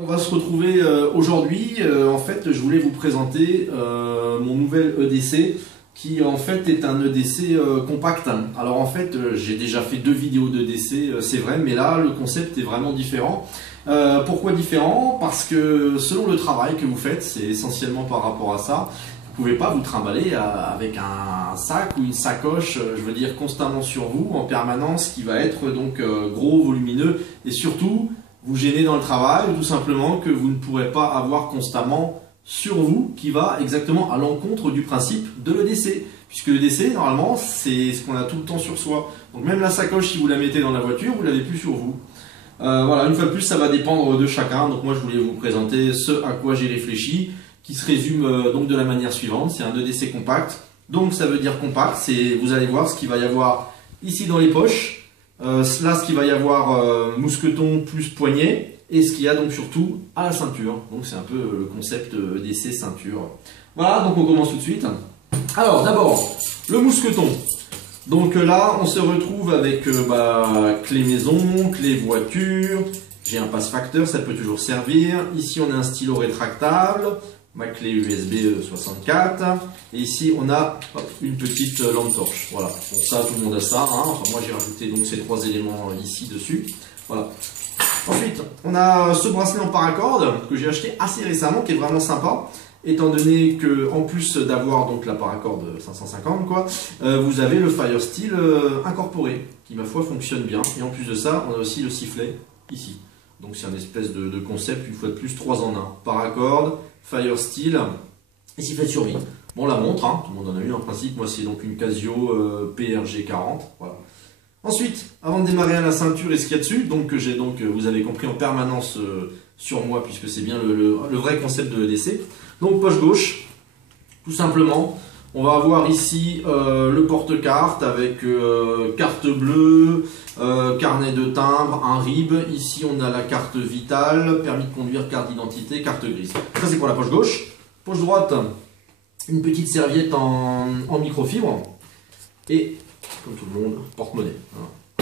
On va se retrouver aujourd'hui. En fait, je voulais vous présenter mon nouvel EDC qui en fait est un EDC compact. Alors en fait, j'ai déjà fait 2 vidéos d'EDC, c'est vrai, mais là le concept est vraiment différent. Pourquoi différent? Parce que selon le travail que vous faites, c'est essentiellement par rapport à ça. Vous ne pouvez pas vous trimballer avec un sac ou une sacoche, je veux dire constamment sur vous, en permanence, qui va être donc gros, volumineux et surtout vous gêner dans le travail, ou tout simplement que vous ne pourrez pas avoir constamment sur vous, qui va exactement à l'encontre du principe de l'EDC. Puisque l'EDC, normalement, c'est ce qu'on a tout le temps sur soi. Donc même la sacoche, si vous la mettez dans la voiture, vous ne l'avez plus sur vous. Voilà, une fois de plus, ça va dépendre de chacun. Donc moi, je voulais vous présenter ce à quoi j'ai réfléchi, qui se résume donc de la manière suivante. C'est un EDC compact. Donc ça veut dire compact, c'est, vous allez voir ce qu'il va y avoir ici dans les poches. Là, ce qu'il va y avoir mousqueton plus poignet, et ce qu'il y a donc surtout à la ceinture. Donc c'est un peu le concept EDC ceinture. Voilà, donc on commence tout de suite. Alors d'abord, le mousqueton. Donc là, on se retrouve avec clé maison, clé voiture. J'ai un passe-facteur, ça peut toujours servir. Ici, on a un stylo rétractable. Ma clé USB 64, et ici on a une petite lampe torche. Voilà, bon ça tout le monde a ça, hein. Enfin, moi j'ai rajouté donc ces 3 éléments ici dessus. Voilà. Ensuite on a ce bracelet en paracorde que j'ai acheté assez récemment, qui est vraiment sympa, étant donné que en plus d'avoir donc la paracorde 550 quoi, vous avez le Firesteel incorporé, qui ma foi fonctionne bien, et en plus de ça on a aussi le sifflet ici. Donc c'est un espèce de concept, une fois de plus, 3 en 1. Paracorde, Firesteel et sifflet de survie. Bon, la montre, hein, tout le monde en a une en principe. Moi, c'est donc une Casio PRG 40. Voilà. Ensuite, avant de démarrer à la ceinture et ce qu'il y a dessus, donc j'ai donc, vous avez compris, en permanence sur moi, puisque c'est bien le vrai concept de l'EDC. Donc poche gauche, tout simplement. On va avoir ici le porte-carte avec carte bleue, carnet de timbre, un RIB. Ici, on a la carte vitale, permis de conduire, carte d'identité, carte grise. Ça, c'est pour la poche gauche. Poche droite, une petite serviette en microfibre. Et, comme tout le monde, porte-monnaie.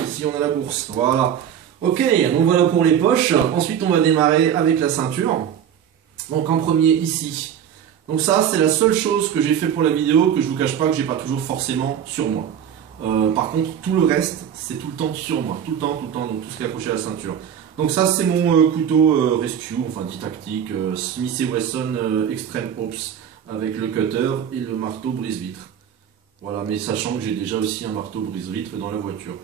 Ici, on a la bourse. Voilà. Ok, donc voilà pour les poches. Ensuite, on va démarrer avec la ceinture. Donc, en premier, ici. Donc ça, c'est la seule chose que j'ai fait pour la vidéo, que je vous cache pas que j'ai pas toujours forcément sur moi. Par contre, tout le reste, c'est tout le temps sur moi. Tout le temps, donc tout ce qui est accroché à la ceinture. Donc ça, c'est mon couteau rescue, enfin dit tactique, Smith & Wesson Extreme Ops, avec le cutter et le marteau brise-vitre. Voilà, mais sachant que j'ai déjà aussi un marteau brise-vitre dans la voiture.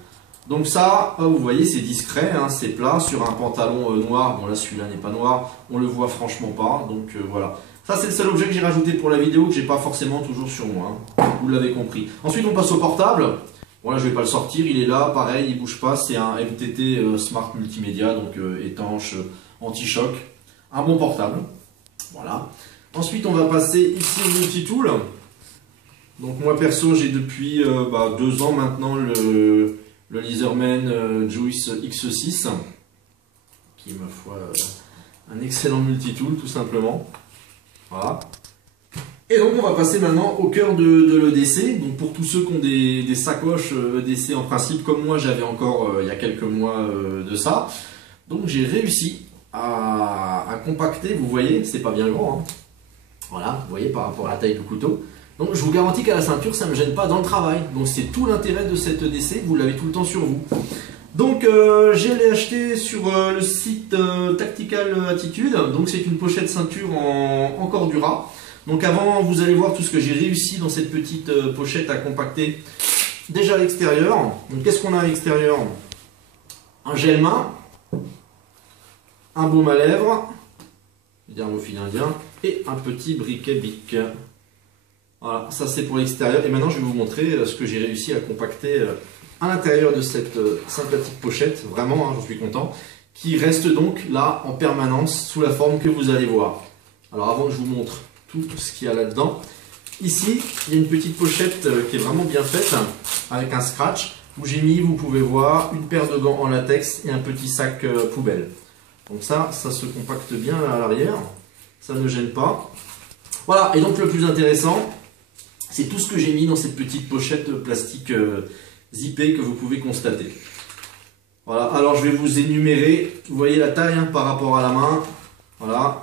Donc ça, vous voyez, c'est discret, hein, c'est plat, sur un pantalon noir. Bon là, celui-là n'est pas noir, on le voit franchement pas, donc voilà. Ça, c'est le seul objet que j'ai rajouté pour la vidéo, que j'ai pas forcément toujours sur moi, hein. Vous l'avez compris. Ensuite, on passe au portable. Bon là, je vais pas le sortir, il est là, pareil, il bouge pas. C'est un MTT Smart Multimédia, donc étanche, anti-choc. Un bon portable. Voilà. Ensuite, on va passer ici au multitool. Donc moi, perso, j'ai depuis 2 ans maintenant le Leatherman Juice X6, qui est, ma foi, un excellent multitool, tout simplement. Voilà. Et donc on va passer maintenant au cœur de l'EDC. Donc pour tous ceux qui ont des sacoches EDC en principe, comme moi j'avais encore il y a quelques mois de ça. Donc j'ai réussi à compacter, vous voyez, c'est pas bien grand, hein. Voilà, vous voyez par rapport à la taille du couteau. Donc je vous garantis qu'à la ceinture ça ne me gêne pas dans le travail. Donc c'est tout l'intérêt de cette EDC, vous l'avez tout le temps sur vous. Donc je l'ai acheté sur le site Tactical Attitude. Donc c'est une pochette ceinture en Cordura. Donc avant, vous allez voir tout ce que j'ai réussi dans cette petite pochette à compacter déjà à l'extérieur. Donc qu'est-ce qu'on a à l'extérieur? Un gel main, un baume à lèvres, dermofil indien, et un petit briquet Bic. Voilà, ça c'est pour l'extérieur. Et maintenant je vais vous montrer ce que j'ai réussi à compacter à l'intérieur de cette sympathique pochette, vraiment, hein, j'en suis content, qui reste donc là en permanence sous la forme que vous allez voir. Alors avant que je vous montre tout ce qu'il y a là-dedans, ici il y a une petite pochette qui est vraiment bien faite, avec un scratch, où j'ai mis, vous pouvez voir, une paire de gants en latex et un petit sac poubelle. Donc ça se compacte bien là à l'arrière, ça ne gêne pas. Voilà, et donc le plus intéressant, c'est tout ce que j'ai mis dans cette petite pochette plastique zippé que vous pouvez constater. Voilà, alors je vais vous énumérer, vous voyez la taille hein, par rapport à la main. Voilà.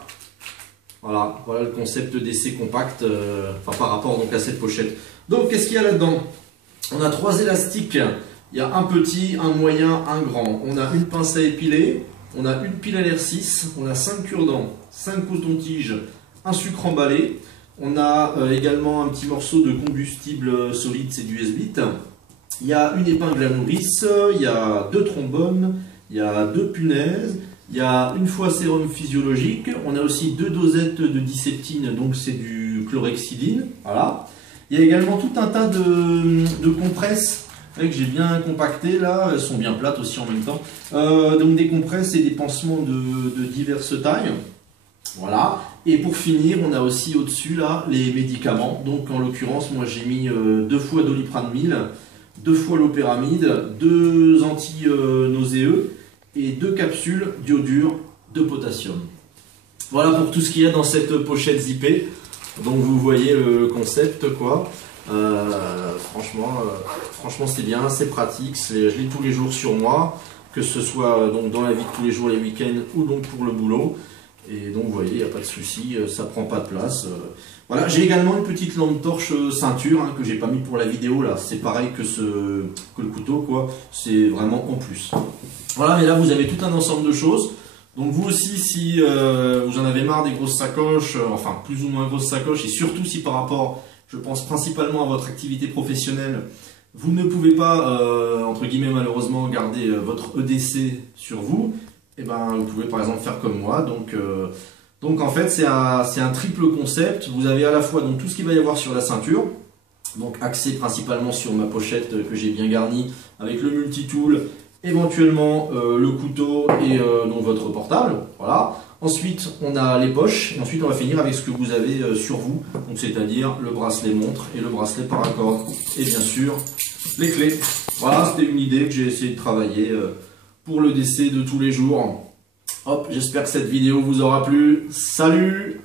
Voilà le concept d'essai compact par rapport donc à cette pochette. Donc qu'est-ce qu'il y a là-dedans? On a 3 élastiques. Il y a un petit, un moyen, un grand. On a une pince à épiler, on a une pile à l'air 6, on a 5 cure-dents, 5 cotons-tiges, un sucre emballé. On a également un petit morceau de combustible solide, c'est du S-Bit. Il y a une épingle à nourrice, il y a 2 trombones, il y a 2 punaises, il y a une fois sérum physiologique. On a aussi 2 dosettes de diseptine, donc c'est du chlorhexidine. Voilà. Il y a également tout un tas de compresses que j'ai bien compactées là, elles sont bien plates aussi en même temps. Donc des compresses et des pansements de diverses tailles. Voilà. Et pour finir, on a aussi au-dessus là les médicaments. Donc en l'occurrence, moi j'ai mis 2 fois Doliprane 1000, 2 fois Loperamide, 2 anti-nauséeux et 2 capsules d'iodure de potassium. Voilà pour tout ce qu'il y a dans cette pochette zippée. Donc vous voyez le concept quoi. Franchement c'est bien, c'est pratique, je l'ai tous les jours sur moi, que ce soit donc dans la vie de tous les jours, les week-ends ou donc pour le boulot. Et donc vous voyez, il n'y a pas de souci, ça prend pas de place. Voilà, j'ai également une petite lampe torche ceinture que j'ai pas mis pour la vidéo là. C'est pareil que le couteau quoi. C'est vraiment en plus. Voilà, mais là vous avez tout un ensemble de choses. Donc vous aussi, si vous en avez marre des grosses sacoches, enfin plus ou moins grosses sacoches, et surtout si par rapport, je pense principalement à votre activité professionnelle, vous ne pouvez pas, entre guillemets malheureusement, garder votre EDC sur vous, et ben vous pouvez par exemple faire comme moi. Donc en fait c'est un triple concept. Vous avez à la fois donc, tout ce qu'il va y avoir sur la ceinture, donc axé principalement sur ma pochette que j'ai bien garnie avec le multitool, éventuellement le couteau et donc votre portable. Voilà. Ensuite on a les poches et ensuite on va finir avec ce que vous avez sur vous, donc c'est-à-dire le bracelet montre et le bracelet paracorde et bien sûr les clés. Voilà, c'était une idée que j'ai essayé de travailler pour le DC de tous les jours. Hop, j'espère que cette vidéo vous aura plu. Salut!